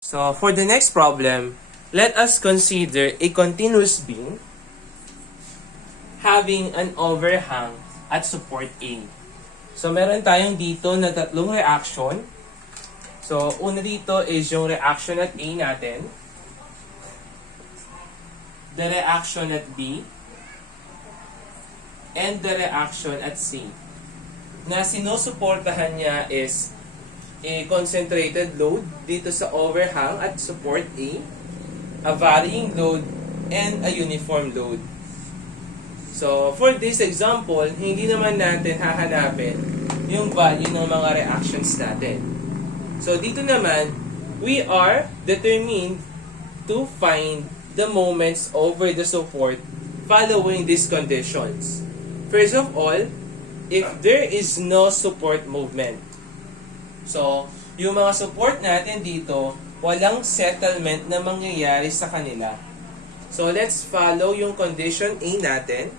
So, for the next problem, let us consider a continuous beam having an overhang at support A. So, meron tayong dito na tatlong reaction. So, una dito is yung reaction at A natin, the reaction at B, and the reaction at C. Na sinusuportahan niya is a concentrated load dito sa overhang at support A varying load, and a uniform load. So, for this example, hindi naman natin hahanapin yung value ng mga reactions natin. So, dito naman, we are determined to find the moments over the support following these conditions. First of all, if there is no support movement. So, yung mga support natin dito, walang settlement na mangyayari sa kanila. So, let's follow yung condition A natin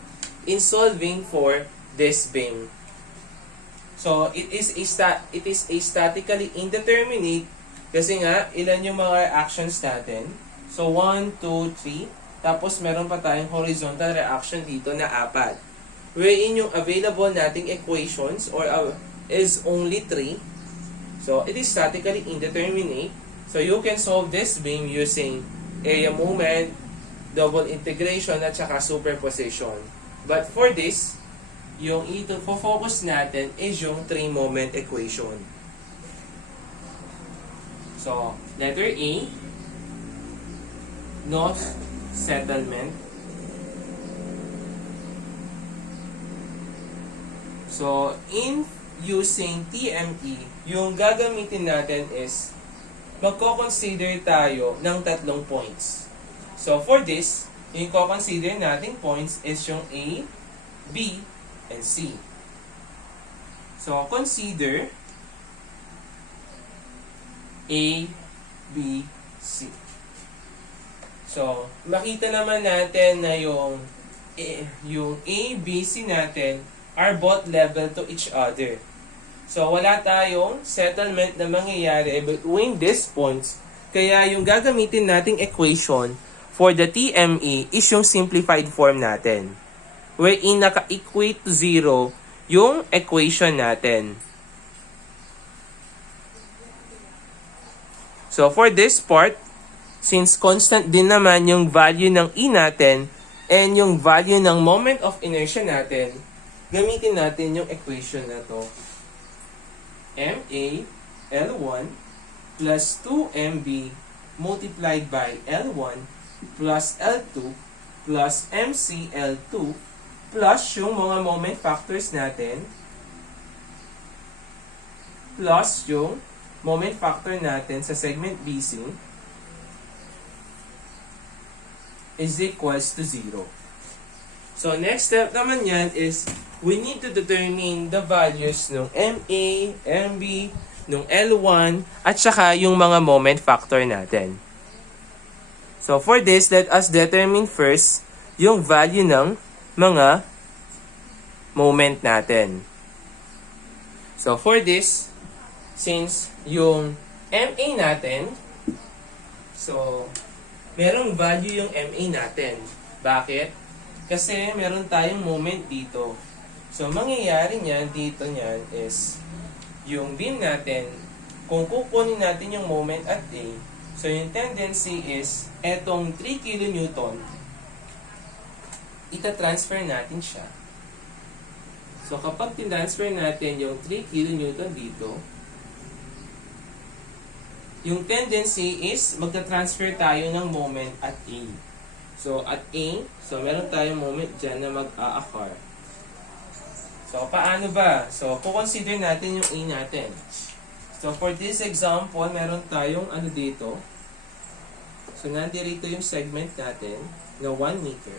in solving for this beam. So, it is a statically indeterminate kasi nga, ilan yung mga reactions natin. So, 1, 2, 3. Tapos, meron pa tayong horizontal reaction dito na 4. Wherein yung available nating equations is only 3. So, it is statically indeterminate. So, you can solve this beam using area moment, double integration, at saka superposition. But for this, yung focus natin is yung 3-moment equation. So, letter A, no settlement. So, in using TME, yung gagamitin natin is magko-consider tayo ng tatlong points. So, for this, yung ko-consider nating points is yung A, B, and C. So, consider A, B, C. So, makita naman natin na yung A, B, C natin are both level to each other. So, wala tayong settlement na mangyayari between these points. Kaya yung gagamitin nating equation for the TME is yung simplified form natin. Wherein naka-equate to 0 yung equation natin. So, for this part, since constant din naman yung value ng E natin and yung value ng moment of inertia natin, gamitin natin yung equation na to. MA L1 plus 2MB multiplied by L1 plus L2 plus MC L2 plus yung mga moment factors natin plus yung moment factor natin sa segment BC is equals to 0. So, next step naman yan is we need to determine the values ng MA, MB, ng L1, at saka yung mga moment factor natin. So, for this, let us determine first yung value ng mga moment natin. So, for this, since yung MA natin, so, merong value yung MA natin. Bakit? Kasi meron tayong moment dito. So, mangyayari niyan dito niyan is yung beam natin, kung kukunin natin yung moment at A, so yung tendency is etong 3 kN, ita-transfer natin siya. So, kapag tinransfer natin yung 3 kN dito, yung tendency is magta-transfer tayo ng moment at A. So, at A, so meron tayong moment dyan na mag-a-occur. So, paano ba? So, consider natin yung A natin. So, for this example, meron tayong ano dito. So, nandirito yung segment natin na 1 meter.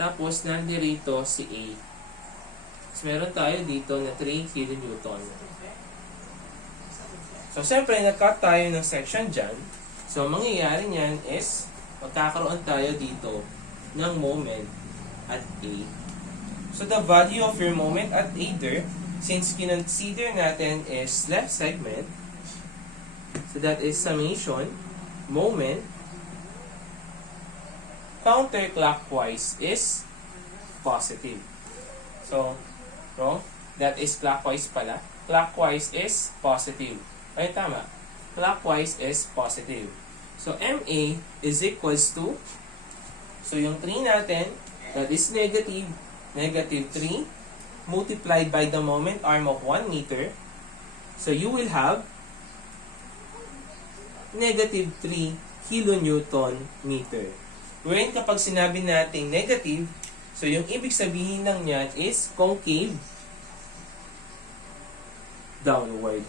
Tapos, nandirito si A. So, meron tayo dito na 3 kN. So, siyempre, nag-cut tayo ng section dyan. So, mangyayari niyan is magkakaroon tayo dito ng moment at A. So, the value of your moment at A there, since kinonsider natin is left segment, so So that is summation, moment, counterclockwise is positive. So, no? That is clockwise pala. Clockwise is positive. Ay, tama. Clockwise is positive. So, MA is equals to, so yung 3 natin, that is negative, negative 3, multiplied by the moment arm of 1 meter. So, you will have negative 3 kilonewton meter. When kapag sinabi natin negative, so yung ibig sabihin ng yan is concave downward.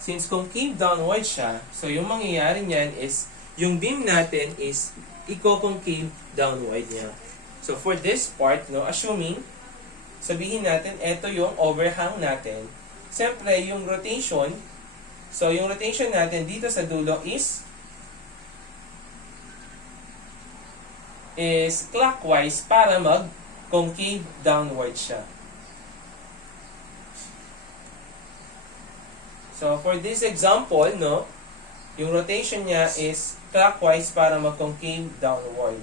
Since concave downward siya, so yung mangyayari niyan is yung beam natin is i-concave downward niya. So for this part, no, assuming sabihin natin ito yung overhang natin. Siyempre yung rotation, so yung rotation natin dito sa dulo is clockwise para mag-concave downward siya. So, for this example, no, yung rotation niya is clockwise para mag-concave downward.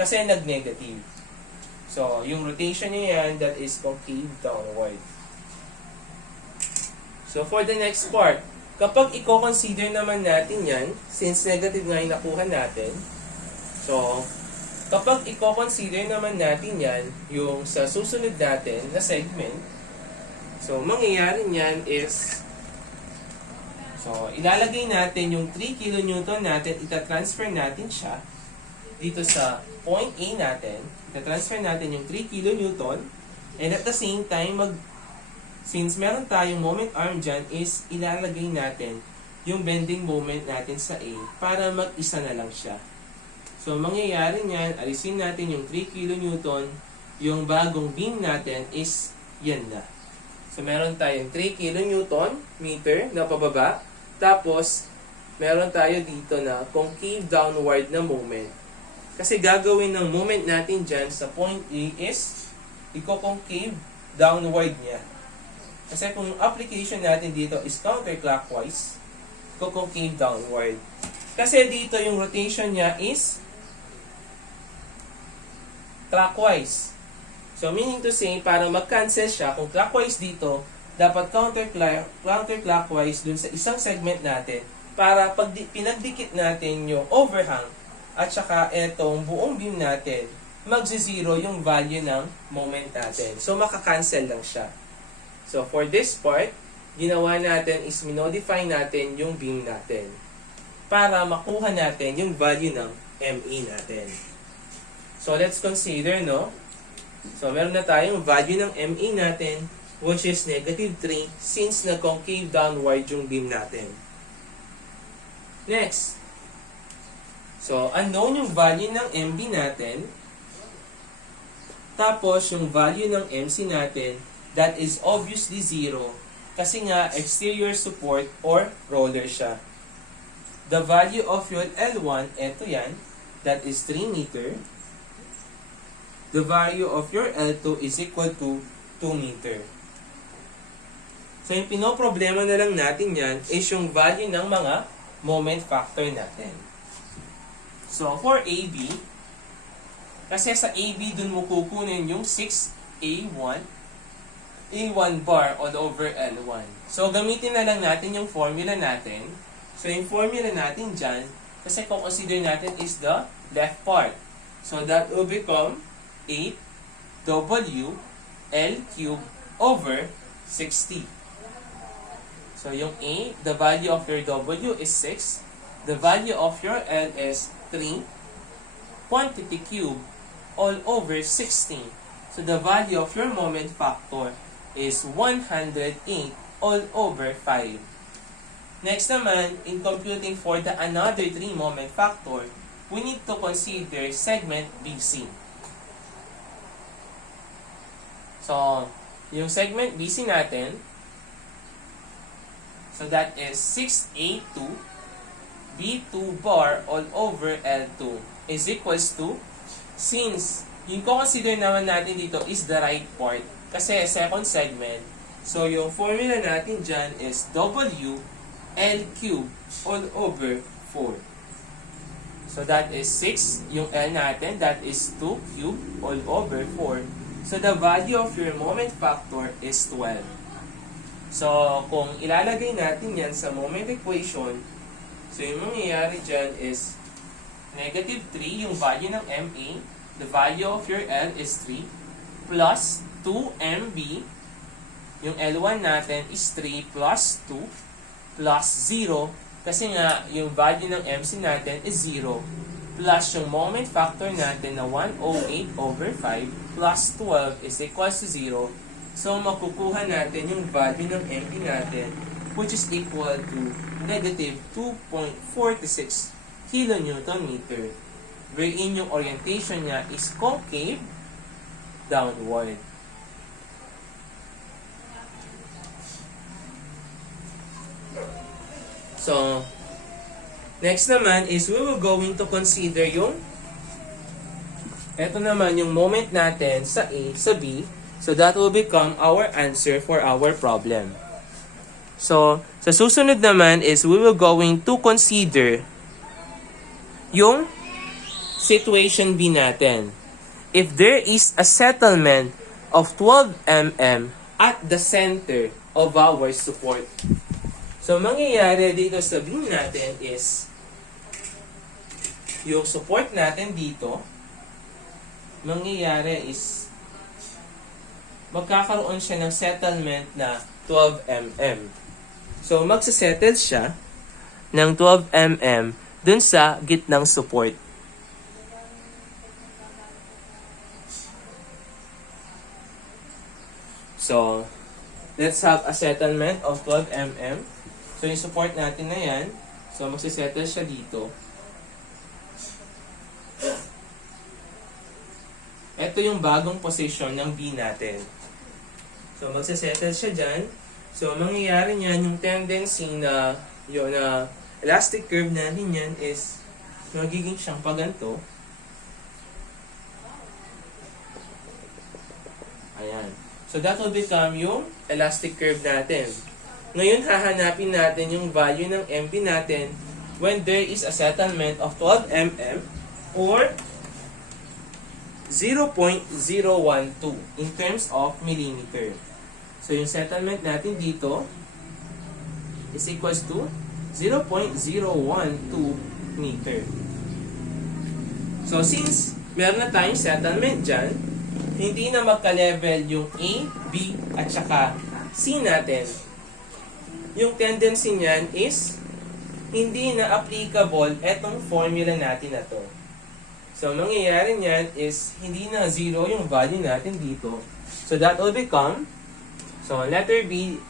Kasi nag-negative. So, yung rotation niya yan, that is concave downward. So, for the next part, kapag i-consider naman natin yan, since negative nga yung nakuha natin, so, kapag i-consider naman natin yan, yung sa susunod natin na segment, so, mangyayari niyan is, so, ilalagay natin yung 3 kilonewton natin, itatransfer natin siya dito sa point A natin. Itatransfer natin yung 3 kilonewton and at the same time, since meron tayong moment arm dyan, is ilalagay natin yung bending moment natin sa A para mag-isa na lang siya. So, mangyayari niyan, alisin natin yung 3 kilonewton, yung bagong beam natin is yan na. So, meron tayong 3 kilonewton meter na pababa. Tapos, meron tayo dito na concave downward na moment. Kasi gagawin ng moment natin dyan sa point A is i-concave downward niya. Kasi kung application natin dito is counterclockwise, i-concave downward. Kasi dito yung rotation niya is clockwise. So, meaning to say, para mag-cancel siya, kung clockwise dito, dapat counterclockwise dun sa isang segment natin para pag pinagdikit natin yung overhang at saka etong buong beam natin, magzi-zero yung value ng moment natin. So, makakancel lang siya. So, for this part, ginawa natin is minodify natin yung beam natin para makuha natin yung value ng MA natin. So, let's consider, no? So, meron na tayong value ng MA natin, which is negative 3 since nag-concave downward yung beam natin. Next. So, unknown yung value ng MB natin. Tapos, yung value ng MC natin, that is obviously 0 kasi nga exterior support or roller siya. The value of your L1, eto yan, that is 3 meter. The value of your L2 is equal to 2 meter. So, yung pinoproblema na lang natin yan is yung value ng mga moment factor natin. So, for AB, kasi sa AB dun mo kukunin yung 6A1, A1 bar all over L1. So, gamitin na lang natin yung formula natin. So, yung formula natin dyan, kasi kung consider natin is the left part. So, that will become 8W L cubed over 60. So, yung A, the value of your W is 6. The value of your L is 3. Quantity cube all over 16. So, the value of your moment factor is 108 all over 5. Next naman, in computing for the another 3 moment factor, we need to consider segment BC. So, yung segment BC natin, so that is 6A2 B2 bar all over L2 is equals to, since yung consider naman natin dito is the right part, kasi second segment, So, yung formula natin dyan is W L cube all over 4. So, that is 6. Yung L natin, that is 2 cube all over 4. So, the value of your moment factor is 12. So, kung ilalagay natin yan sa moment equation, so yung mangyayari dyan is negative 3, yung value ng MA, the value of your L is 3, plus 2MB, yung L1 natin is 3 plus 2, plus 0, kasi nga yung value ng MC natin is 0, plus yung moment factor natin na 108 over 5, plus 12 is equals to 0. So, makukuha natin yung value ng MP natin, which is equal to negative 2.46 kilonewton meter, wherein yung orientation niya is concave downward. So, next naman is we will going to consider yung eto naman yung moment natin sa A, sa B. So, that will become our answer for our problem. So, sa susunod naman is we will going to consider yung situation B natin. If there is a settlement of 12 mm at the center of our support. So, mangyayari dito sa beam natin is yung support natin dito, mangyayari is magkakaroon siya ng settlement na 12 mm. So, magsasettle siya ng 12 mm dun sa gitnang support. So, let's have a settlement of 12 mm. So, yung support natin na yan, so magsasettle siya dito. Ito yung bagong position ng B natin. So, magsasettle siya dyan. So, mangyayari niyan yung tendency na yung elastic curve natin yan is magiging siyang paganto. Ayan. So, that will become yung elastic curve natin. Ngayon, hahanapin natin yung value ng MP natin when there is a settlement of 12 mm or 0.012 in terms of millimeter. So, yung settlement natin dito is equals to 0.012 meter. So, since meron na tayong settlement dyan, hindi na magka-level yung A, B, at saka C natin. Yung tendency niyan is hindi na applicable etong formula natin na to. So, mangyayari niyan is hindi na 0 yung value natin dito. So, that will become, so, letter B,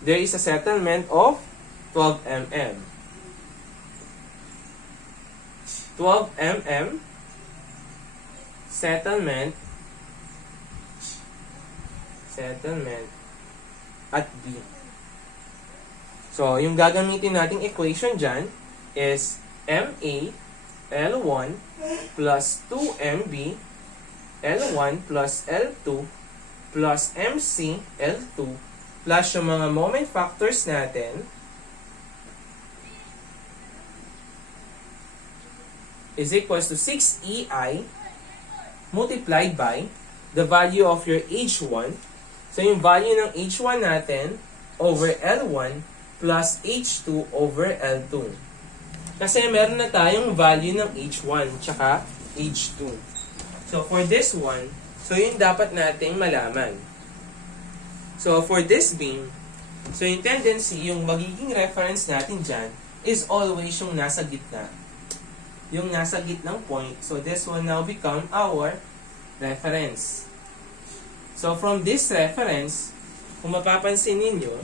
there is a settlement of 12 mm. 12 mm settlement at B. So, yung gagamitin nating equation dyan is MA L1 plus 2MB L1 plus L2 plus MC L2 plus yung mga moment factors natin is equals to 6EI multiplied by the value of your H1. So, yung value ng H1 natin over L1 plus H2 over L2. Kasi meron na tayong value ng H1 tsaka H2. So, for this one, so yun dapat nating malaman. So, for this beam, so yung tendency, yung magiging reference natin dyan is always yung nasa gitna. Yung nasa gitnang point. So, this will now become our reference. So, from this reference, kung mapapansin ninyo,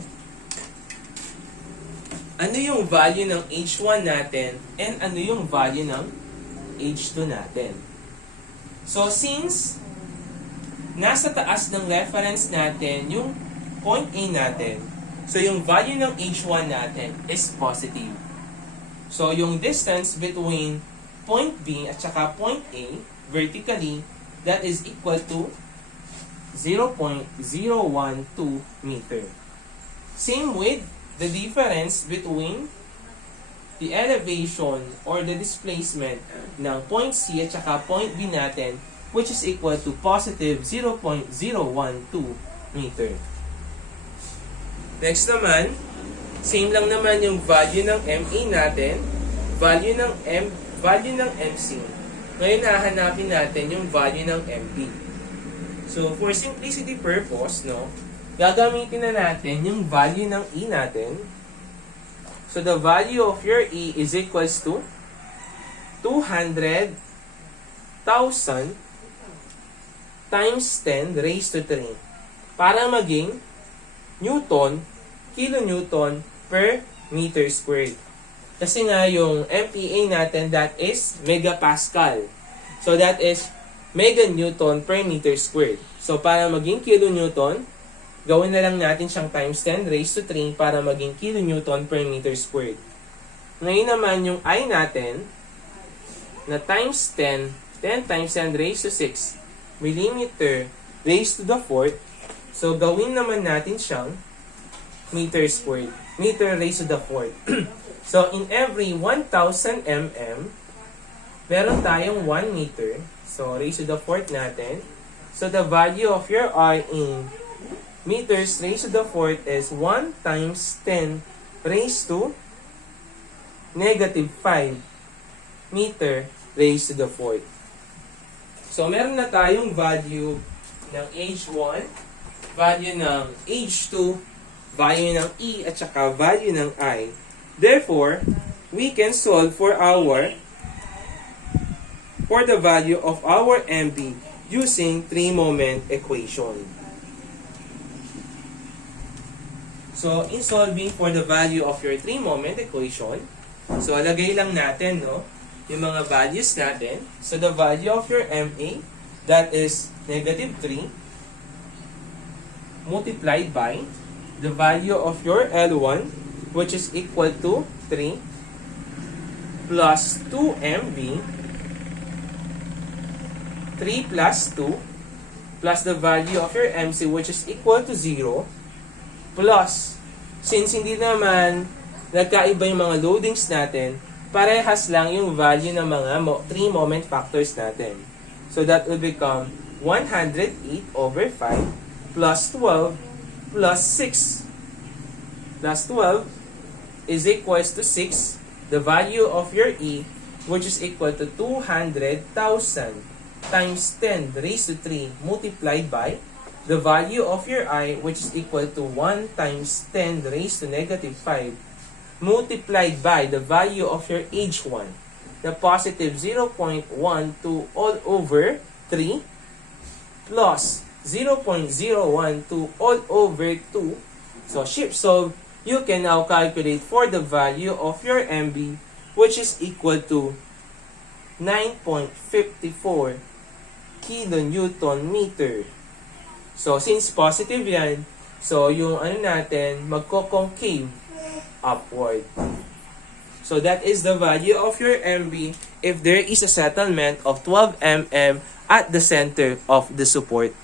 ano yung value ng H1 natin and ano yung value ng H2 natin. So, since nasa taas ng reference natin yung point A natin, so yung value ng H1 natin is positive. So, yung distance between point B at saka point A, vertically, that is equal to 0.012 meter. Same with the difference between the elevation or the displacement ng point C at saka point B natin, which is equal to positive 0.012 meter. Next naman, same lang naman yung value ng MA natin, value ng MC. Ngayon hahanapin natin yung value ng MP. So for simplicity purpose, no, gagamitin na natin yung value ng E natin. So the value of your E is equals to 200,000 times 10 raised to 3 para maging Newton, kilonewton per meter squared. Kasi nga yung MPa natin, that is megapascal. So that is meganewton per meter squared. So para maging kilonewton, gawin na lang natin siyang times 10 raised to 3 para maging kilonewton per meter squared. Ngayon naman yung I natin, na times 10 times 10 raised to 6 millimeter raised to the 4th. So gawin naman natin siyang meter squared. Meter raised to the 4th. So in every 1,000 mm, meron tayong 1 meter. So raised to the 4th natin. So the value of your R in meters raised to the 4th is 1 times 10 raised to negative 5 meter raised to the 4th. So meron na tayong value ng H1, value ng H2, value ng E at saka value ng I. Therefore, we can solve for the value of our MB using 3-moment equation. So, in solving for the value of your 3-moment equation, so lagay lang natin, no, yung mga values natin. So, the value of your MA, that is negative 3, multiplied by the value of your L1, which is equal to 3, plus 2MB, 3 plus 2, plus the value of your MC, which is equal to 0, plus, since hindi naman nagkaiba yung mga loadings natin, parehas lang yung value ng mga 3 moment factors natin. So that will become 108 over 5 plus 12 plus 6 plus 12 is equals to 6. The value of your E, which is equal to 200,000 times 10 raised to 3 multiplied by the value of your I, which is equal to 1 times 10 raised to negative 5 multiplied by the value of your H1, the positive 0.12 all over 3 plus 0.012 all over 2. So shift solve, you can now calculate for the value of your MB, which is equal to 9.54 kilonewton meter. So since positive yan, so yung natin, magko-concave upward. So that is the value of your MB if there is a settlement of 12 mm at the center of the support